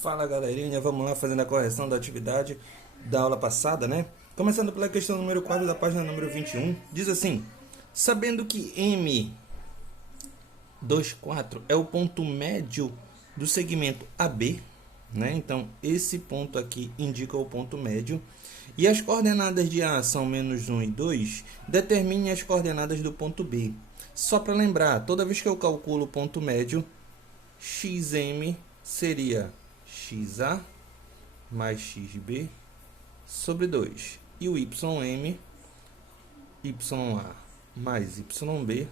Fala galerinha, vamos lá fazendo a correção da atividade da aula passada, né? Começando pela questão número 4 da página número 21, diz assim: sabendo que M24 é o ponto médio do segmento AB, né? Então, esse ponto aqui indica o ponto médio. E as coordenadas de A são menos 1 e 2, determine as coordenadas do ponto B. Só para lembrar, toda vez que eu calculo o ponto médio, xm seria xa mais xb sobre 2. E o ym, ya mais yb,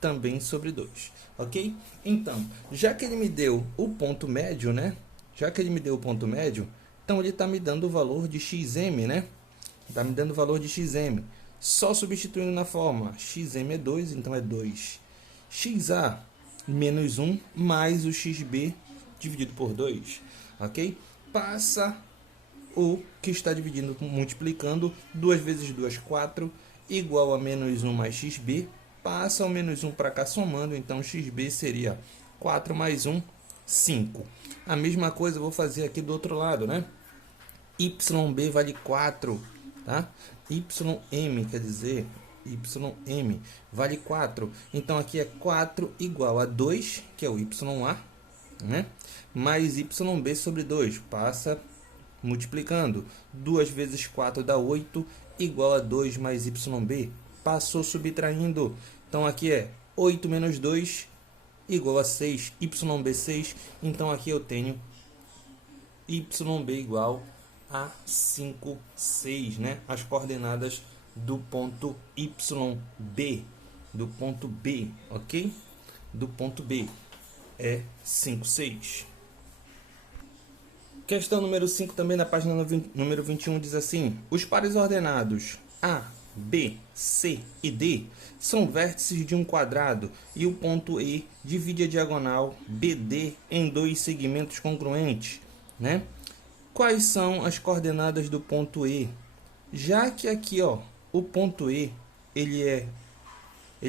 também sobre 2. Ok? Então, já que ele me deu o ponto médio, né? Então ele está me dando o valor de xm, né? Está me dando o valor de xm. Só substituindo na forma, xm é 2, então é 2. xa menos 1 mais o xb dividido por 2, ok? Passa o que está dividindo, multiplicando, 2 vezes 2, 4, igual a menos 1 mais xb. Passa o menos 1 para cá somando, então xb seria 4 mais 1, 5. A mesma coisa eu vou fazer aqui do outro lado, né? YB vale 4, tá? YM, quer dizer, YM vale 4. Então, aqui é 4 igual a 2, que é o YA, né? Mais YB sobre 2. Passa multiplicando. 2 vezes 4 dá 8, igual a 2 mais YB. Passou subtraindo. Então, aqui é 8 menos 2, igual a 6. YB 6. Então, aqui eu tenho YB igual a 5, 6, né? As coordenadas do ponto YB, do ponto B, ok? Do ponto B é 5, 6. Questão número 5, também na página número 21, diz assim: os pares ordenados A, B, C e D são vértices de um quadrado e o ponto E divide a diagonal BD em dois segmentos congruentes, né? Quais são as coordenadas do ponto E? Já que aqui, ó, o ponto E, ele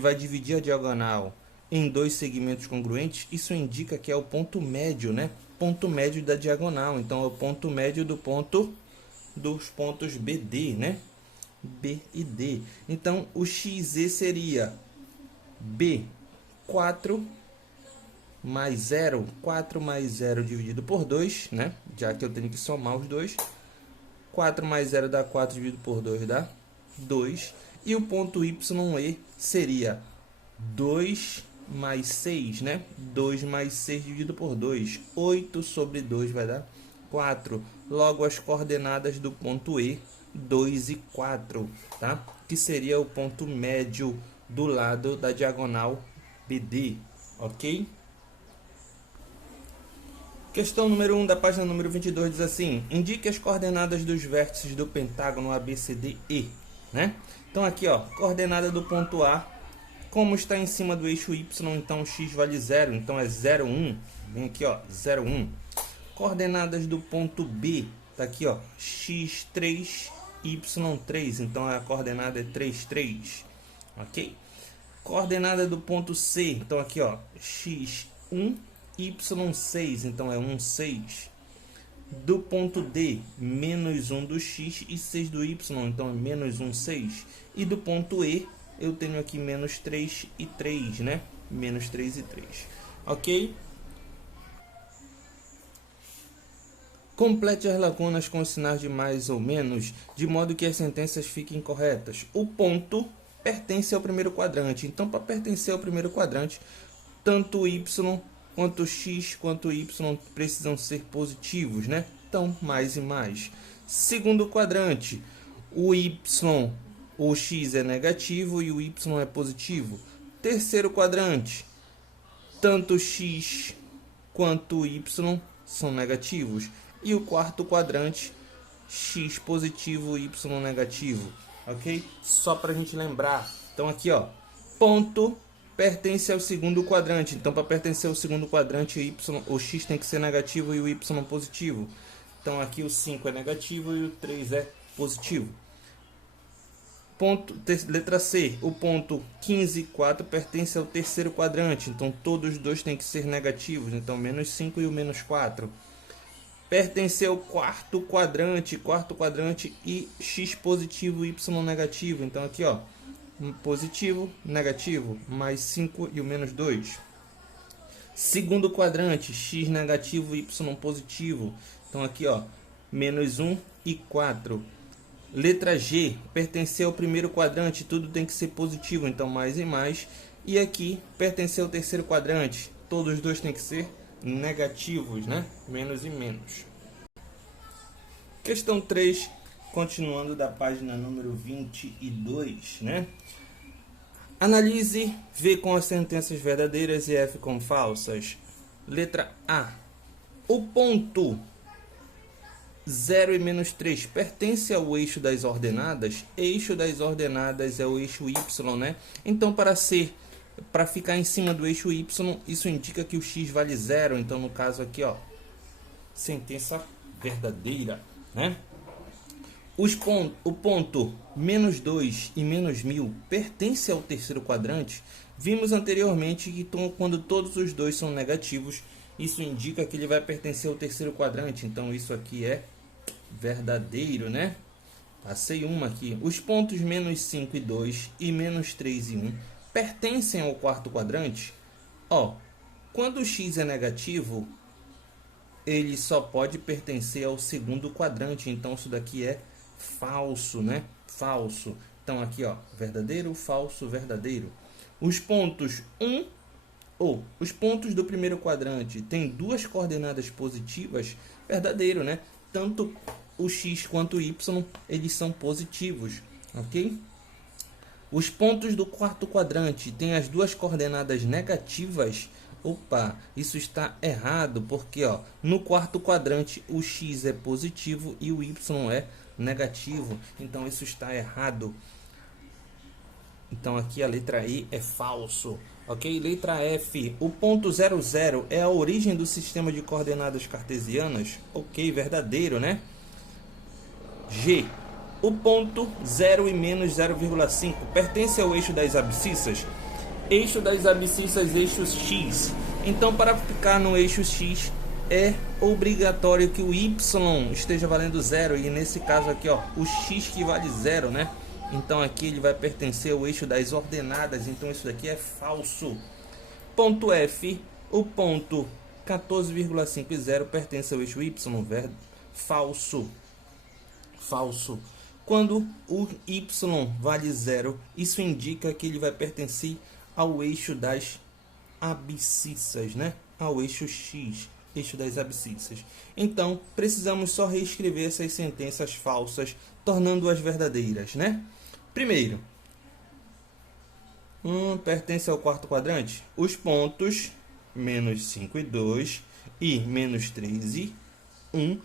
vai dividir a diagonal em dois segmentos congruentes, isso indica que é o ponto médio, né? Ponto médio da diagonal. Então, é o ponto médio dos pontos BD, né? B e D. Então, o XZ seria B4 mais 0, 4 mais 0 dividido por 2, né? Já que eu tenho que somar os dois. 4 mais 0 dá 4 dividido por 2 dá 2. E o ponto YE seria 2 mais 6, né? 2 mais 6 dividido por 2. 8 sobre 2 vai dar 4. Logo, as coordenadas do ponto E, 2 e 4, tá? Que seria o ponto médio do lado da diagonal BD, ok? Questão número 1 da página número 22 diz assim: indique as coordenadas dos vértices do pentágono ABCDE, né? Então aqui, ó, coordenada do ponto A, como está em cima do eixo Y, então x vale 0, então é 0, 1. Vem aqui, ó, 0, 1. Coordenadas do ponto B, tá aqui, ó, x3, y3, então a coordenada é 3, 3, ok? Coordenada do ponto C, então aqui, ó, x1, y6, então é 1, 6. Do ponto D, menos 1 do x e 6 do y, então é menos 1, 6. E do ponto E, eu tenho aqui menos 3 e 3, né? Menos 3 e 3. Ok? Complete as lacunas com os sinais de mais ou menos, de modo que as sentenças fiquem corretas. O ponto pertence ao primeiro quadrante. Então, para pertencer ao primeiro quadrante, tanto o y quanto o x quanto o y precisam ser positivos, né? Então, mais e mais. Segundo quadrante, o x é negativo e o y é positivo. Terceiro quadrante, tanto o x quanto o y são negativos. E o quarto quadrante, x positivo e y negativo, ok? Só para a gente lembrar. Então, aqui, ó, ponto pertence ao segundo quadrante. Então, para pertencer ao segundo quadrante, o x tem que ser negativo e o y positivo. Então, aqui o 5 é negativo e o 3 é positivo. Letra C, o ponto 15 e 4 pertence ao terceiro quadrante. Então, todos os dois têm que ser negativos. Então, menos 5 e o menos 4. pertencer ao quarto quadrante e x positivo, y negativo. Então aqui, ó, positivo, negativo, mais 5 e o menos 2. Segundo quadrante, x negativo, y positivo. Então aqui, ó, menos 1 e 4. Letra G, pertencer ao primeiro quadrante, tudo tem que ser positivo, então mais e mais. E aqui, pertencer ao terceiro quadrante, todos os dois tem que ser negativos, né? Menos e menos. Questão 3, continuando da página número 22, né? Analise V com as sentenças verdadeiras e F com falsas. Letra A. O ponto 0 e menos 3 pertence ao eixo das ordenadas. Eixo das ordenadas é o eixo Y, né? Então, para ficar em cima do eixo Y, isso indica que o x vale 0. Então, no caso aqui, ó, sentença verdadeira, né? O ponto menos 2 e menos 1000 pertence ao terceiro quadrante. Vimos anteriormente que quando todos os dois são negativos, isso indica que ele vai pertencer ao terceiro quadrante. Então, isso aqui é verdadeiro, né? Passei uma aqui. Os pontos menos 5 e 2 e menos 3 e 1 pertencem ao quarto quadrante. Ó, quando o x é negativo, ele só pode pertencer ao segundo quadrante. Então, isso daqui é falso, né? Falso. Então, aqui, ó, verdadeiro, falso, verdadeiro. Os pontos os pontos do primeiro quadrante têm duas coordenadas positivas, verdadeiro, né? Tanto o x quanto o y, eles são positivos, ok? Os pontos do quarto quadrante têm as duas coordenadas negativas. Opa, isso está errado, porque ó, no quarto quadrante o x é positivo e o y é negativo. Então isso está errado. Então aqui a letra E é falso. Ok? Letra F. O ponto 0, 0 é a origem do sistema de coordenadas cartesianas. Ok, verdadeiro, né? G. O ponto 0 e menos 0,5 pertence ao eixo das abscissas. Eixo das abscissas, eixo X. Então, para ficar no eixo X, é obrigatório que o Y esteja valendo 0. E nesse caso aqui, ó, o X que vale 0, né? Então, aqui ele vai pertencer ao eixo das ordenadas. Então, isso daqui é falso. Ponto F. O ponto 14,5 e 0 pertence ao eixo Y. Falso. Falso. Quando o Y vale 0, isso indica que ele vai pertencer ao eixo das abscissas, né? Ao eixo X, eixo das abscissas. Então, precisamos só reescrever essas sentenças falsas, tornando-as verdadeiras, né? Primeiro, pertence ao quarto quadrante. Os pontos menos 5 e 2 e menos 3 e 1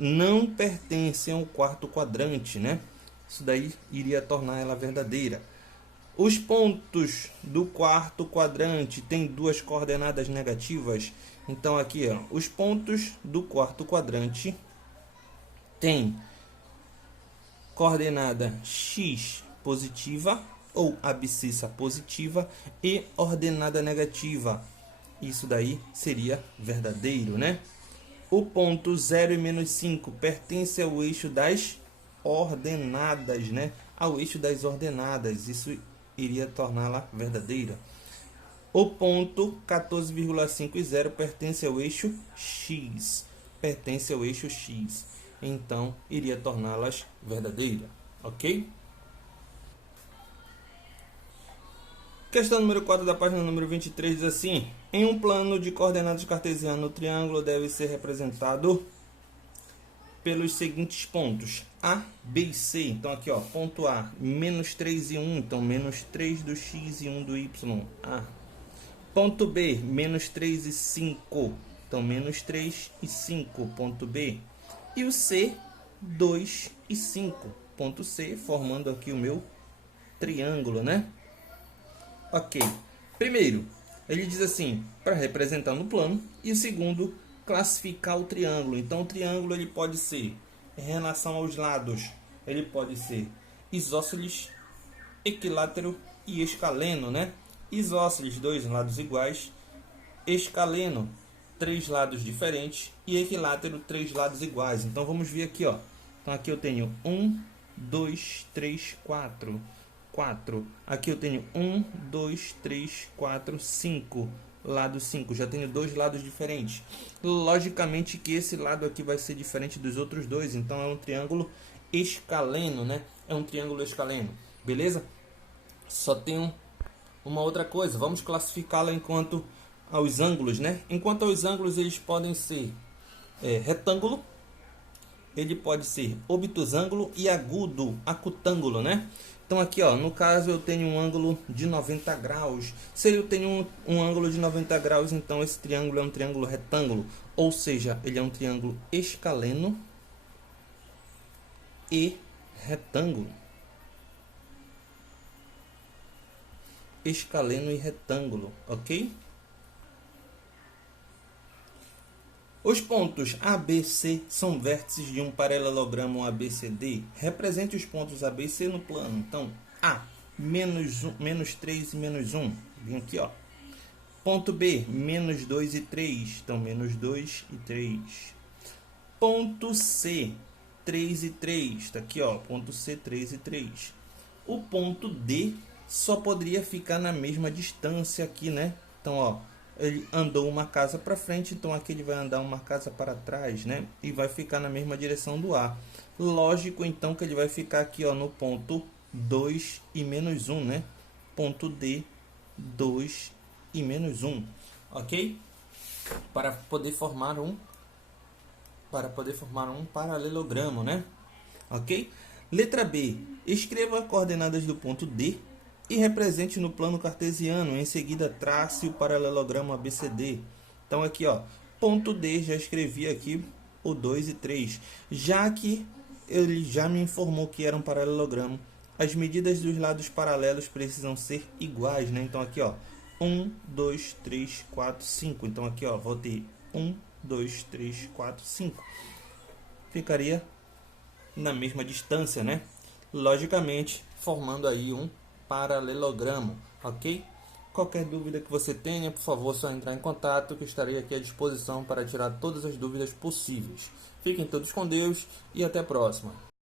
não pertencem ao quarto quadrante, né? Isso daí iria tornar ela verdadeira. Os pontos do quarto quadrante têm duas coordenadas negativas. Então aqui, ó, os pontos do quarto quadrante têm coordenada x positiva ou abscissa positiva e ordenada negativa. Isso daí seria verdadeiro, né? O ponto 0 e menos 5 pertence ao eixo das ordenadas, né? Ao eixo das ordenadas. Isso iria torná-la verdadeira. O ponto 14,5 e 0 pertence ao eixo X. Pertence ao eixo X. Então, iria torná-las verdadeiras. Ok? Questão número 4 da página número 23 diz assim: em um plano de coordenadas cartesiano, o triângulo deve ser representado pelos seguintes pontos: A, B e C. Então aqui, ó, ponto A, menos 3 e 1, então menos 3 do x e 1 do y, A. Ponto B, menos 3 e 5, então menos 3 e 5, ponto B. E o C, 2 e 5, ponto C, formando aqui o meu triângulo, né? Ok. Primeiro, ele diz assim, para representar no plano. E o segundo, classificar o triângulo. Então, o triângulo ele pode ser, em relação aos lados, ele pode ser isósceles, equilátero e escaleno, né? Isósceles, dois lados iguais. Escaleno, 3 lados diferentes e equilátero 3 lados iguais. Então vamos ver aqui, ó. Então aqui eu tenho 1, 2, 3, 4. 4. Aqui eu tenho 1, 2, 3, 4, 5. Lado 5. Já tenho dois lados diferentes. Logicamente que esse lado aqui vai ser diferente dos outros dois. Então é um triângulo escaleno, né? É um triângulo escaleno. Beleza? Só tenho uma outra coisa. Vamos classificá-la enquanto aos ângulos, né? Enquanto aos ângulos, eles podem ser retângulo, ele pode ser obtusângulo e agudo, acutângulo, né? Então aqui, ó, no caso eu tenho um ângulo de 90 graus. Se eu tenho um ângulo de 90 graus, então esse triângulo é um triângulo retângulo, ou seja, ele é um triângulo escaleno e retângulo. Escaleno e retângulo, ok? Os pontos A, B, C são vértices de um paralelogramo ABCD. Represente os pontos A, B e C no plano. Então, A, menos 3 e menos 1. Vem aqui, ó. Ponto B, menos 2 e 3. Então, menos 2 e 3. Ponto C, 3 e 3. Está aqui, ó. Ponto C, 3 e 3. O ponto D só poderia ficar na mesma distância aqui, né? Então, ó. Ele andou uma casa para frente, então aqui ele vai andar uma casa para trás, né? E vai ficar na mesma direção do A. Lógico, então, que ele vai ficar aqui, ó, no ponto 2 e menos 1, né? Ponto D, 2 e menos 1, ok? Para poder formar um paralelogramo, né? Ok? Letra B. Escreva as coordenadas do ponto D e represente no plano cartesiano. Em seguida, trace o paralelogramo ABCD. Então, aqui, ó, ponto D, já escrevi aqui o 2 e 3. Já que ele já me informou que era um paralelogramo, as medidas dos lados paralelos precisam ser iguais, né? Então, aqui, ó, 1, 2, 3, 4, 5. Então, aqui, ó, vou ter 1, 2, 3, 4, 5. Ficaria na mesma distância, né? Logicamente, formando aí um paralelogramo, ok? Qualquer dúvida que você tenha, por favor, só entrar em contato, que estarei aqui à disposição para tirar todas as dúvidas possíveis. Fiquem todos com Deus e até a próxima.